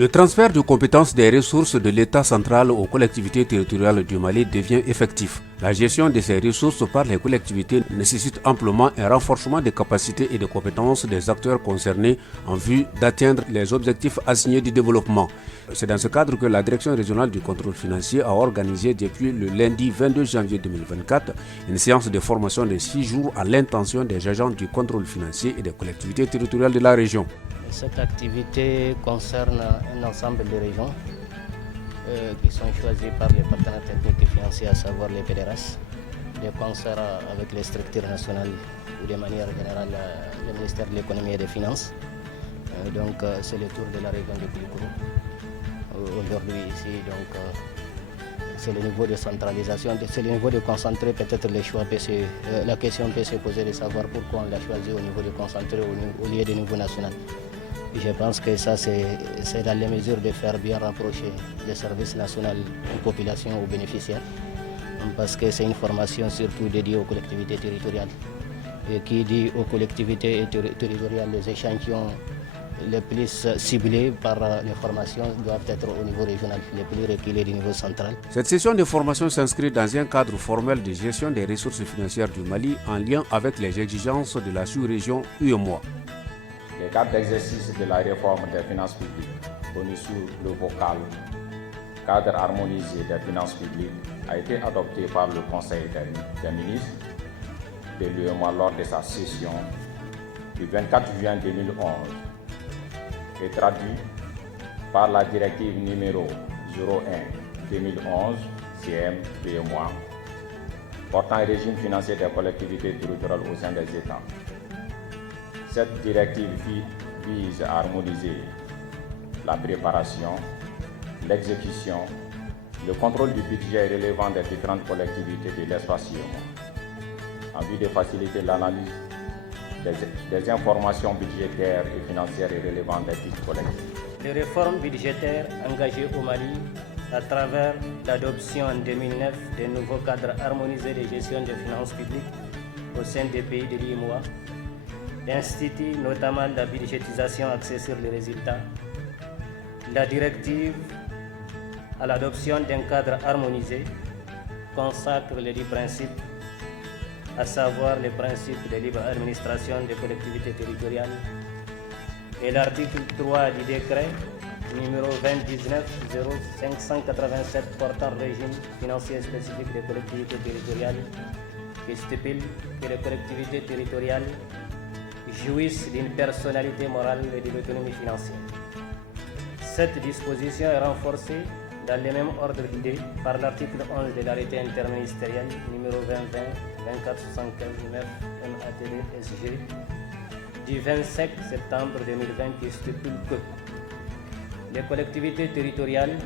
Le transfert de compétences des ressources de l'État central aux collectivités territoriales du Mali devient effectif. La gestion de ces ressources par les collectivités nécessite amplement un renforcement des capacités et des compétences des acteurs concernés en vue d'atteindre les objectifs assignés du développement. C'est dans ce cadre que la Direction régionale du contrôle financier a organisé depuis le lundi 22 janvier 2024 une séance de formation de 6 jours à l'intention des agents du contrôle financier et des collectivités territoriales de la région. Cette activité concerne un ensemble de régions qui sont choisies par les partenaires techniques et financiers, à savoir les PDRAS, de concert avec les structures nationales ou de manière générale le ministère de l'économie et des finances. Donc c'est le tour de la région de Koulikoro. Aujourd'hui ici, c'est le niveau de centralisation, c'est le niveau de concentré, peut-être les choix la question peut se poser de savoir pourquoi on l'a choisi au niveau de concentré au lieu du niveau national. Je pense que ça, c'est dans les mesures de faire bien rapprocher le service national aux populations, aux bénéficiaires, parce que c'est une formation surtout dédiée aux collectivités territoriales. Et qui dit aux collectivités territoriales, les échantillons les plus ciblés par les formations doivent être au niveau régional, les plus reculés du niveau central. Cette session de formation s'inscrit dans un cadre formel de gestion des ressources financières du Mali en lien avec les exigences de la sous-région UEMOA. Le cadre d'exercice de la réforme des finances publiques, connu sous le vocal cadre harmonisé des finances publiques, a été adopté par le Conseil des ministres de l'UEMOA lors de sa session du 24 juin 2011 et traduit par la directive numéro 01-2011 CM-UEMOA portant un régime financier des collectivités territoriales au sein des États. Cette directive vise à harmoniser la préparation, l'exécution, le contrôle du budget relevant des différentes collectivités de l'espace UEMOA, en vue de faciliter l'analyse des informations budgétaires et financières et relevantes des titres collectifs. Les réformes budgétaires engagées au Mali à travers l'adoption en 2009 des nouveaux cadres harmonisés de gestion des finances publiques au sein des pays de l'UEMOA institue notamment la budgétisation axée sur les résultats, la directive à l'adoption d'un cadre harmonisé consacre les 10 principes, à savoir les principes de libre administration des collectivités territoriales et l'article 3 du décret numéro 2019-0587 portant régime financier spécifique des collectivités territoriales qui stipule que les collectivités territoriales jouissent d'une personnalité morale et de l'autonomie financière. Cette disposition est renforcée dans le même ordre d'idées par l'article 11 de l'arrêté interministériel numéro 2020-2475-9 MATD-SG du 25 septembre 2020 qui stipule que les collectivités territoriales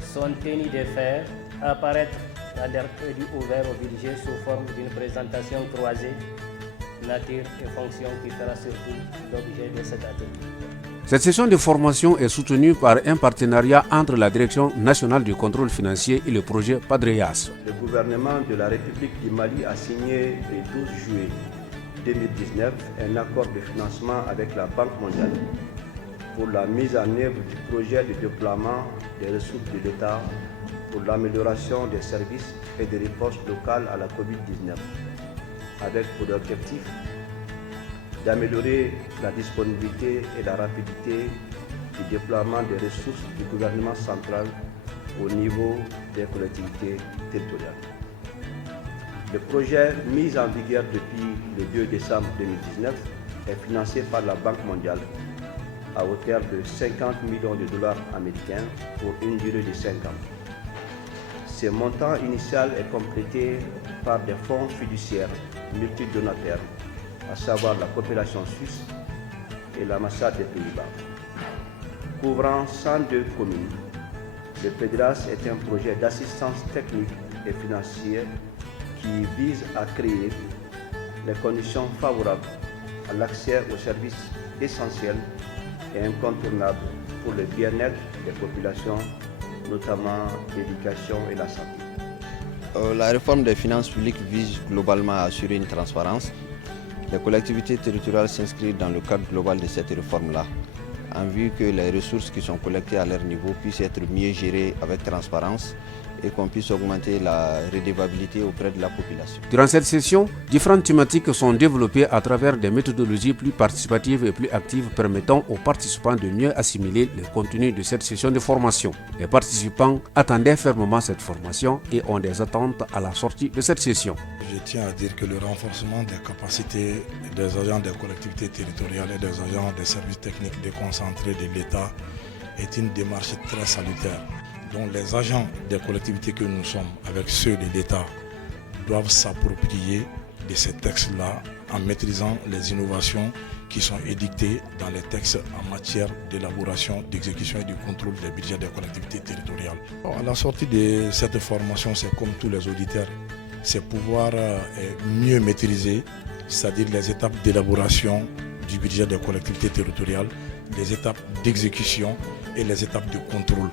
sont tenues de faire apparaître dans leur crédit ouvert au budget sous forme d'une présentation croisée nature et fonction qui fera surtout l'objet de cet atelier. Cette session de formation est soutenue par un partenariat entre la Direction nationale du contrôle financier et le projet PADREAS. Le gouvernement de la République du Mali a signé le 12 juillet 2019 un accord de financement avec la Banque mondiale pour la mise en œuvre du projet de déploiement des ressources de l'État pour l'amélioration des services et des réponses locales à la COVID-19. Avec pour objectif d'améliorer la disponibilité et la rapidité du déploiement des ressources du gouvernement central au niveau des collectivités territoriales. Le projet mis en vigueur depuis le 2 décembre 2019 est financé par la Banque mondiale à hauteur de 50 millions de dollars américains pour une durée de 5 ans. Ce montant initial est complété par des fonds fiduciaires multidonataires, à savoir la coopération suisse et l'ambassade des Pays-Bas. Couvrant 102 communes, le PEDRAS est un projet d'assistance technique et financière qui vise à créer les conditions favorables à l'accès aux services essentiels et incontournables pour le bien-être des populations, notamment l'éducation et la santé. La réforme des finances publiques vise globalement à assurer une transparence. Les collectivités territoriales s'inscrivent dans le cadre global de cette réforme-là. en vue que les ressources qui sont collectées à leur niveau puissent être mieux gérées avec transparence et qu'on puisse augmenter la redevabilité auprès de la population. Durant cette session, différentes thématiques sont développées à travers des méthodologies plus participatives et plus actives permettant aux participants de mieux assimiler le contenu de cette session de formation. Les participants attendaient fermement cette formation et ont des attentes à la sortie de cette session. Je tiens à dire que le renforcement des capacités des agents des collectivités territoriales et des agents des services techniques déconcentrés de l'État est une démarche très salutaire. Donc les agents des collectivités que nous sommes, avec ceux de l'État, doivent s'approprier de ces textes-là en maîtrisant les innovations qui sont édictées dans les textes en matière d'élaboration, d'exécution et du contrôle des budgets des collectivités territoriales. À la sortie de cette formation, c'est comme tous les auditeurs, c'est pouvoir mieux maîtriser, c'est-à-dire les étapes d'élaboration du budget des collectivités territoriales, les étapes d'exécution et les étapes de contrôle,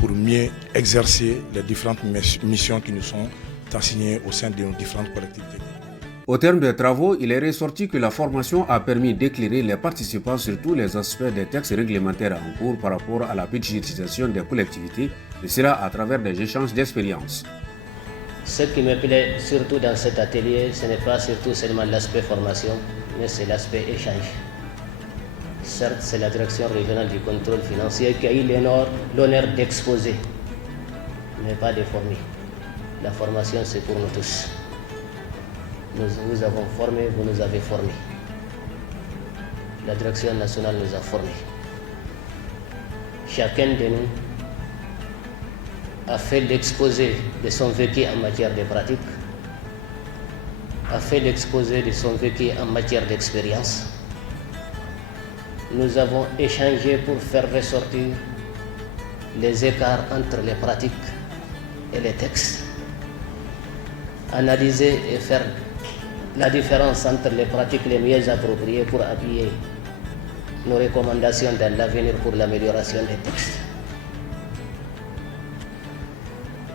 pour mieux exercer les différentes missions qui nous sont assignées au sein de nos différentes collectivités. Au terme des travaux, il est ressorti que la formation a permis d'éclairer les participants sur tous les aspects des textes réglementaires en cours par rapport à la budgétisation des collectivités, et cela à travers des échanges d'expériences. Ce qui me plaît surtout dans cet atelier, ce n'est pas surtout seulement l'aspect formation, mais c'est l'aspect échange. Certes, c'est la direction régionale du contrôle financier qui a eu l'honneur d'exposer, mais pas de former. La formation, c'est pour nous tous. Nous vous avons formés, vous nous avez formés. La direction nationale nous a formés. Chacun de nous a fait l'exposé de son vécu en matière de pratique, a fait l'exposé de son vécu en matière d'expérience. Nous avons échangé pour faire ressortir les écarts entre les pratiques et les textes, analyser et faire la différence entre les pratiques les mieux appropriées pour appuyer nos recommandations dans l'avenir pour l'amélioration des textes.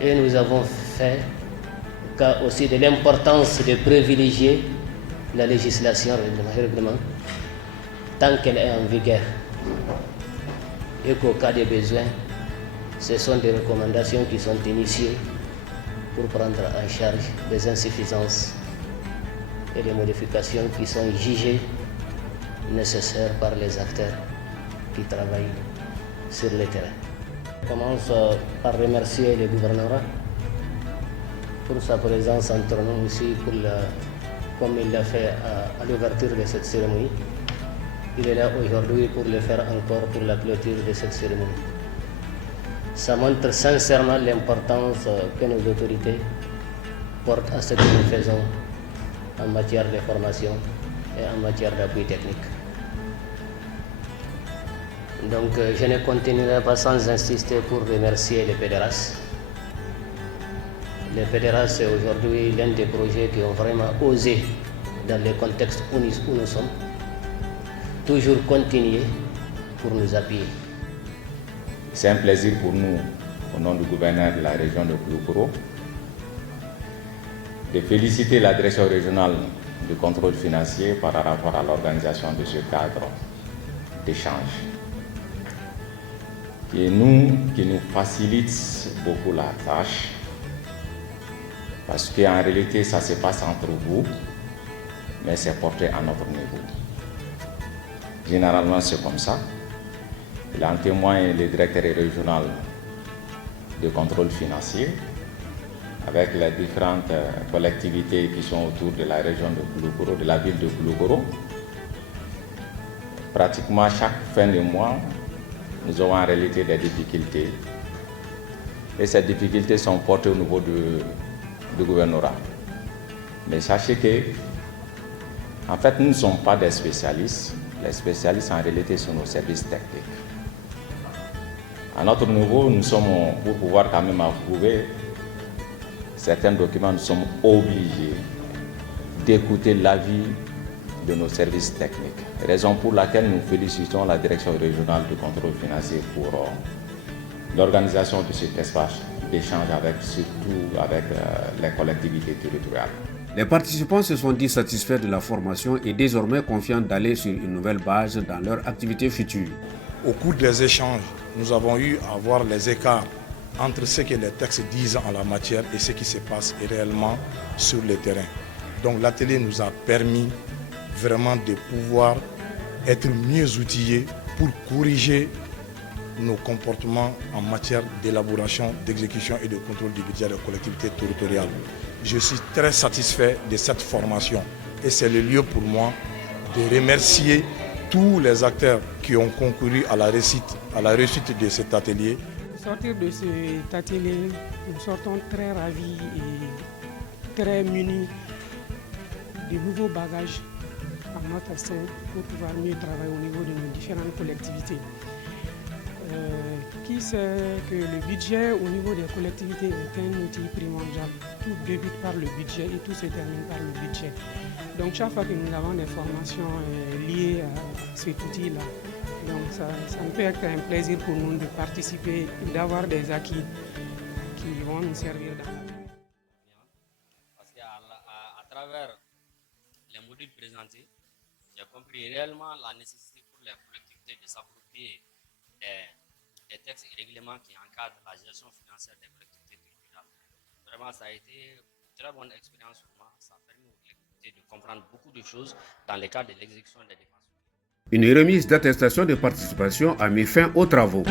Et nous avons fait cas aussi de l'importance de privilégier la législation règlement tant qu'elle est en vigueur et qu'au cas des besoins, ce sont des recommandations qui sont initiées pour prendre en charge les insuffisances et les modifications qui sont jugées nécessaires par les acteurs qui travaillent sur le terrain. Je commence par remercier le gouvernorat pour sa présence entre nous ici, comme il l'a fait à l'ouverture de cette cérémonie. Il est là aujourd'hui pour le faire encore pour la clôture de cette cérémonie. Ça montre sincèrement l'importance que nos autorités portent à ce que nous faisons en matière de formation et en matière d'appui technique. Donc je ne continuerai pas sans insister pour remercier les fédérations. Les fédérations, c'est aujourd'hui l'un des projets qui ont vraiment osé, dans le contexte où nous sommes, toujours continuer pour nous appuyer. C'est un plaisir pour nous, au nom du gouverneur de la région de Kouloukouro, de féliciter la direction régionale du contrôle financier par rapport à l'organisation de ce cadre d'échange, qui nous facilite beaucoup la tâche, parce qu'en réalité, ça se passe entre vous, mais c'est porté à notre niveau. Généralement, c'est comme ça. Il en témoigne le directeur régional de contrôle financier, avec les différentes collectivités qui sont autour de la région de Kouloukouro, de la ville de Kouloukouro. Pratiquement chaque fin de mois, nous avons en réalité des difficultés. Et ces difficultés sont portées au niveau du gouvernorat. Mais sachez que, en fait, nous ne sommes pas des spécialistes. Les spécialistes, en réalité, sont nos services techniques. À notre niveau, nous sommes, pour pouvoir quand même approuver certains documents, nous sommes obligés d'écouter l'avis de nos services techniques. Raison pour laquelle nous félicitons la direction régionale du contrôle financier pour l'organisation de cet espace d'échange surtout avec les collectivités territoriales. Les participants se sont dit satisfaits de la formation et désormais confiants d'aller sur une nouvelle base dans leur activité future. Au cours des échanges, nous avons eu à voir les écarts entre ce que les textes disent en la matière et ce qui se passe réellement sur le terrain. Donc l'atelier nous a permis vraiment de pouvoir être mieux outillés pour corriger nos comportements en matière d'élaboration, d'exécution et de contrôle du budget des collectivités territoriales. Je suis très satisfait de cette formation et c'est le lieu pour moi de remercier tous les acteurs qui ont concouru à la réussite de cet atelier. Au sortir de cet atelier, nous sortons très ravis et très munis de nouveaux bagages à notre sein pour pouvoir mieux travailler au niveau de nos différentes collectivités. Qui sait que le budget au niveau des collectivités est un outil primordial. Tout débute par le budget et tout se termine par le budget. Donc chaque fois que nous avons des formations liées à cet outil-là, donc ça ne peut être qu'un plaisir pour nous de participer et d'avoir des acquis qui vont nous servir dans la vie. Parce qu'à travers les modules présentés, j'ai compris réellement la nécessité pour les collectivités de s'approprier des textes et règlements qui encadrent la gestion financière des collectivités territoriales. Vraiment, ça a été une très bonne expérience pour moi. Ça a permis aux collectivités de comprendre beaucoup de choses dans le cadre de l'exécution des dépenses. Une remise d'attestation de participation a mis fin aux travaux.